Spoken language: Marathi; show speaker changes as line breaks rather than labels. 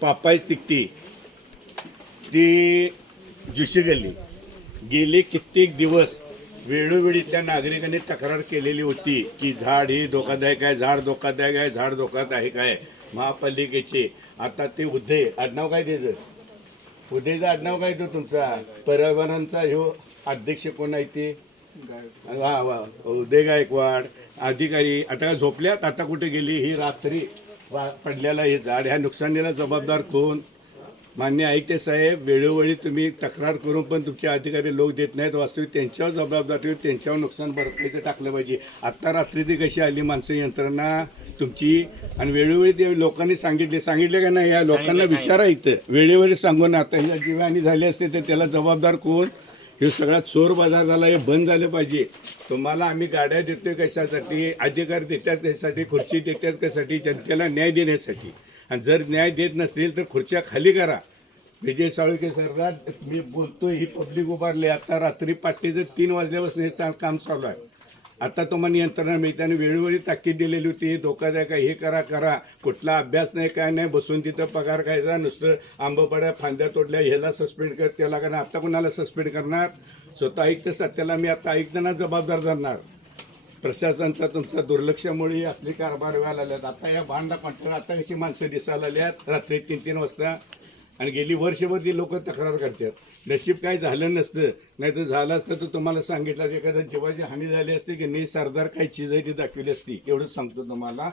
पापाई तिकटी ती जुशी गेली. गेले कित्येक दिवस वेळोवेळी त्या नागरिकांनी तक्रार केलेली होती की झाड ही धोकादायक आहे झाड धोकादायक आहे झाड धोकादायक आहे. महापालिकेचे. आता ते उदय आडनाव काय द्यायचं उदयचं आडनाव काय तो तुमचा? पर्यावरणाचा ह्यो अध्यक्ष कोण आहे ते? वा वा उदय गायकवाड अधिकारी. आता काय झोपल्यात? आता कुठे गेली? ही रात्री वा पडलेला हे झाड. ह्या नुकसानीला जबाबदार कोण? मान्य ऐकते साहेब वेळोवेळी तुम्ही तक्रार करून पण तुमचे अधिकारी लोक देत नाहीत. वास्तविक त्यांच्यावर जबाबदार ठेवून त्यांच्यावर नुकसान भरपाईचं टाकलं पाहिजे. आत्ता रात्री ती कशी आली? माणसं यंत्रणा तुमची? आणि वेळोवेळी ते लोकांनी सांगितले. सांगितले का नाही? या लोकांना विचारा इथं. वेळोवेळी सांगून आता ह्या जीवानी झाली असते तर त्याला जबाबदार कोण? हे सगळा चोर बाजार झाला हे बंद झालं पाहिजे. तुम्हाला आम्ही गाड्या देतोय कशासाठी? अधिकार देतात कशासाठी? खुर्ची देतात कशासाठी? जनतेला न्याय देण्यासाठी. आणि जर न्याय देत नसतील तर खुर्च्या खाली करा. विजय साळुके सरला मी बोलतोय ही पब्लिक उभारली. आता रात्री पाठीचं तीन वाजल्यापासून हे काम चालू आहे. आता तुम्हाला यंत्रणा मिळते आणि वेळोवेळी ताकीद दिलेली होती हे धोकादायक आहे हे करा करा. कुठला अभ्यास नाही काय नाही बसून तिथं पगार खायचा नुसतं आंबपड्या फांद्या तोडल्या ह्याला सस्पेंड कर त्याला करणार. आता कुणाला सस्पेंड करणार? स्वतः आयुक्त सत्याला मी आता आयुक्तांना जबाबदार धरणार. प्रशासनचा तुमच्या दुर्लक्षामुळे असले असली कारभार व्हायला लागल्यात. आता या भांडा कंट्रोल आता कशी माणसं दिसायला लागल्यात. रात्री तीन तीन वाजता आणि गेली वर्षभर ती लोक तक्रार करतात. नशीब काय झालं नसतं. नाही तर झालं असतं तर तुम्हाला सांगितलं एखाद्या जीवाची हानी झाली असती की नाही सरदार काय चीज आहे ती दाखवली असती. एवढंच सांगतो तुम्हाला.